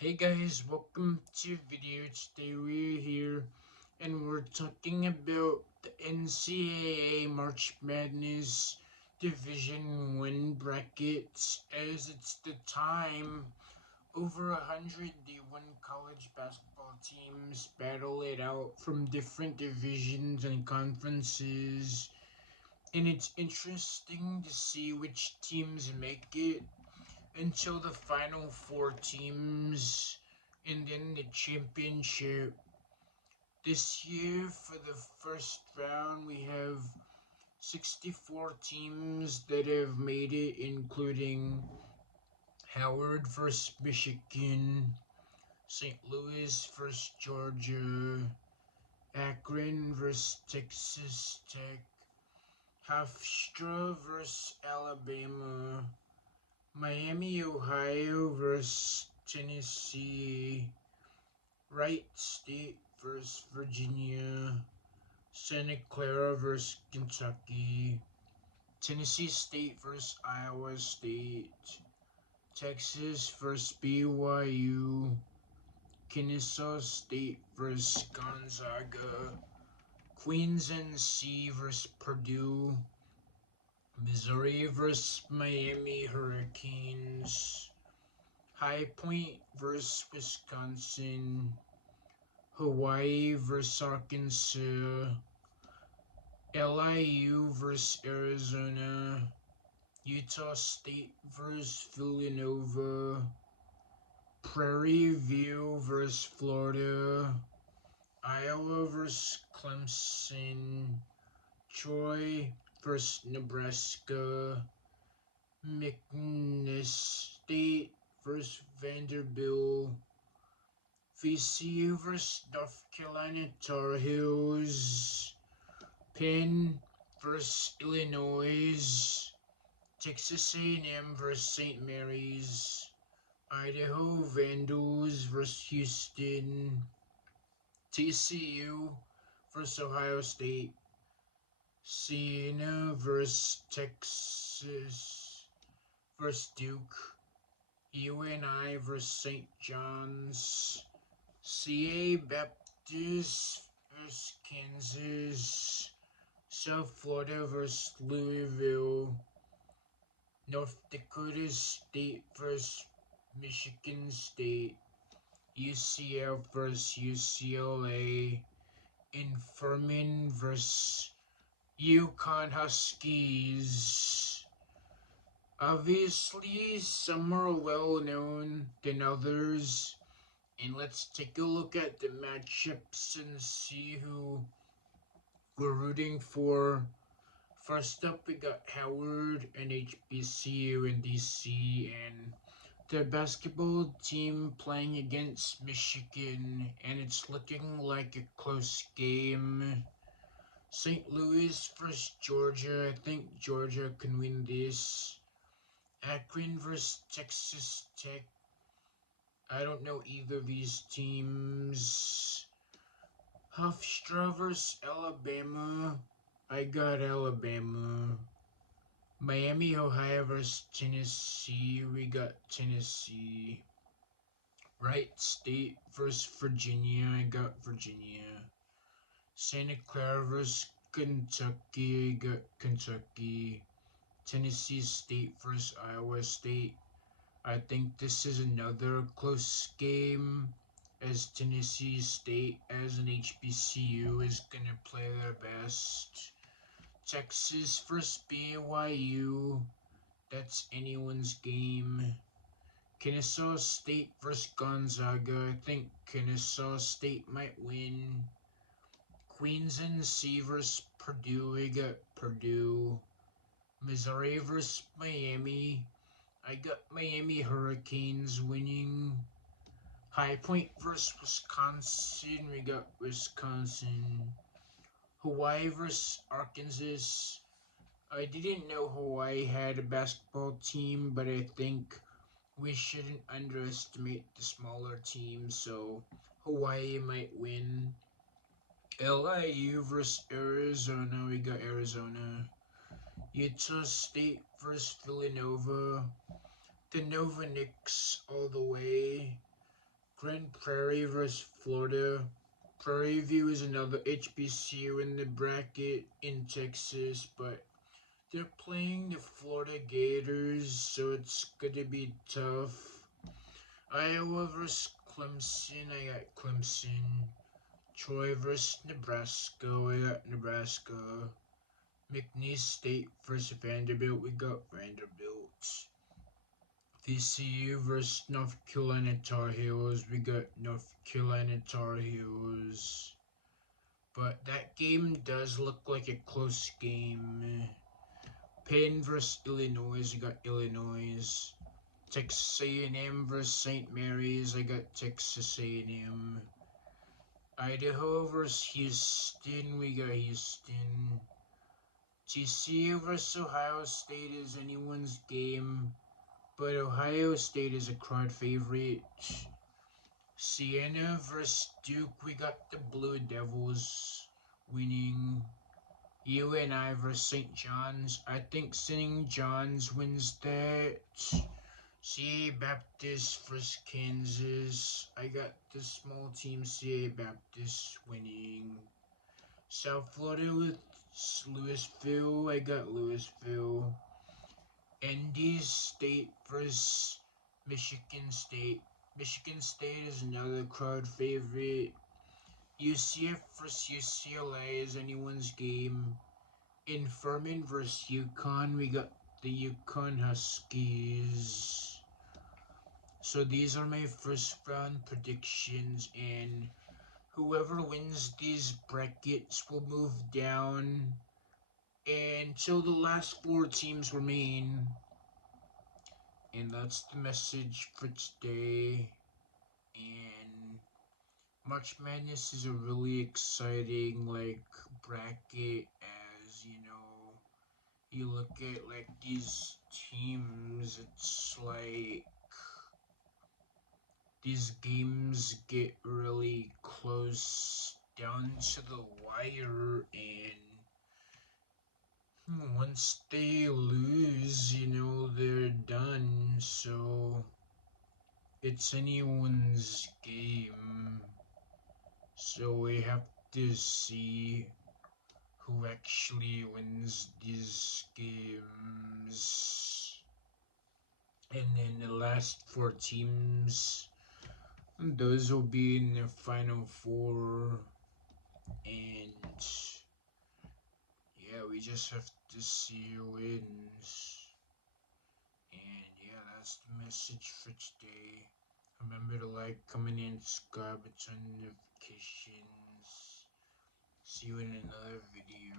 Hey guys, welcome to video. Today we're here and we're talking about the NCAA March Madness Division 1 brackets, as it's the time over 101 college basketball teams battle it out from different divisions and conferences, and it's interesting to see which teams make it until the final four teams, and then the championship. This year, for the first round, we have 64 teams that have made it, including Howard versus Michigan, St. Louis versus Georgia, Akron versus Texas Tech, Hofstra versus Alabama, Miami, Ohio versus Tennessee, Wright State versus Virginia, Santa Clara versus Kentucky, Tennessee State versus Iowa State, Texas versus BYU, Kennesaw State versus Gonzaga, Queens NC versus Purdue, Missouri versus Miami Hurricanes, High Point versus Wisconsin, Hawaii versus Arkansas, LIU versus Arizona, Utah State versus Villanova, Prairie View versus Florida, Iowa versus Clemson, Troy versus Nebraska, McNeese State versus Vanderbilt, VCU versus North Carolina Tar Heels, Penn versus Illinois, Texas A&M versus St. Mary's, Idaho Vandals versus Houston, TCU versus Ohio State, Siena versus Texas versus Duke, UNI versus St. John's, CA Baptist versus Kansas, South Florida versus Louisville, North Dakota State versus Michigan State, UCF versus UCLA, and Furman versus Yukon Huskies. Obviously, some are well known than others, and let's take a look at the matchups and see who we're rooting for. First up, we got Howard and HBCU in DC, and the basketball team playing against Michigan, and it's looking like a close game. St. Louis versus Georgia. I think Georgia can win this. Akron versus Texas Tech. I don't know either of these teams. Hofstra versus Alabama. I got Alabama. Miami, Ohio versus Tennessee. We got Tennessee. Wright State versus Virginia. I got Virginia. Santa Clara versus Kentucky. I got Kentucky. Tennessee State versus Iowa State. I think this is another close game, as Tennessee State as an HBCU is going to play their best. Texas versus BYU. That's anyone's game. Kennesaw State versus Gonzaga. I think Kennesaw State might win. Queens NC versus Purdue. I got Purdue. Missouri versus Miami. I got Miami Hurricanes winning. High Point versus Wisconsin. We got Wisconsin. Hawaii versus Arkansas. I didn't know Hawaii had a basketball team, but I think we shouldn't underestimate the smaller teams, so Hawaii might win. LIU versus Arizona. We got Arizona. Utah State versus Villanova. The Nova Knicks all the way. Grand Prairie versus Florida. Prairie View is another HBCU in the bracket in Texas, but they're playing the Florida Gators, so it's gonna be tough. Iowa versus Clemson, I got Clemson. Troy versus Nebraska, we got Nebraska. McNeese State versus Vanderbilt, we got Vanderbilt. VCU versus North Carolina Tar Heels, we got North Carolina Tar Heels. But that game does look like a close game. Penn versus Illinois, we got Illinois. Texas A&M versus St. Mary's, I got Texas A&M. Idaho versus Houston, we got Houston. TCU versus Ohio State is anyone's game, but Ohio State is a crowd favorite. Siena versus Duke, we got the Blue Devils winning. UNI versus St. John's, I think St. John's wins that. CA Baptist versus Kansas, I got the small team CA Baptist winning. South Florida with Louisville, I got Louisville. ND State versus Michigan State. Michigan State is another crowd favorite. UCF versus UCLA is anyone's game. In Furman versus UConn, we got the UConn Huskies. So these are my first round predictions, and whoever wins these brackets will move down until the last four teams remain. And that's the message for today. And March Madness is a really exciting bracket, as you look at these teams, it's like these games get really close down to the wire, and once they lose, they're done. So it's anyone's game. So we have to see who actually wins these games. And then the last four teams, those will be in the final four. And yeah, we just have to see who wins. And yeah, that's the message for today. Remember to like, comment, and subscribe, and turn notifications. See you in another video.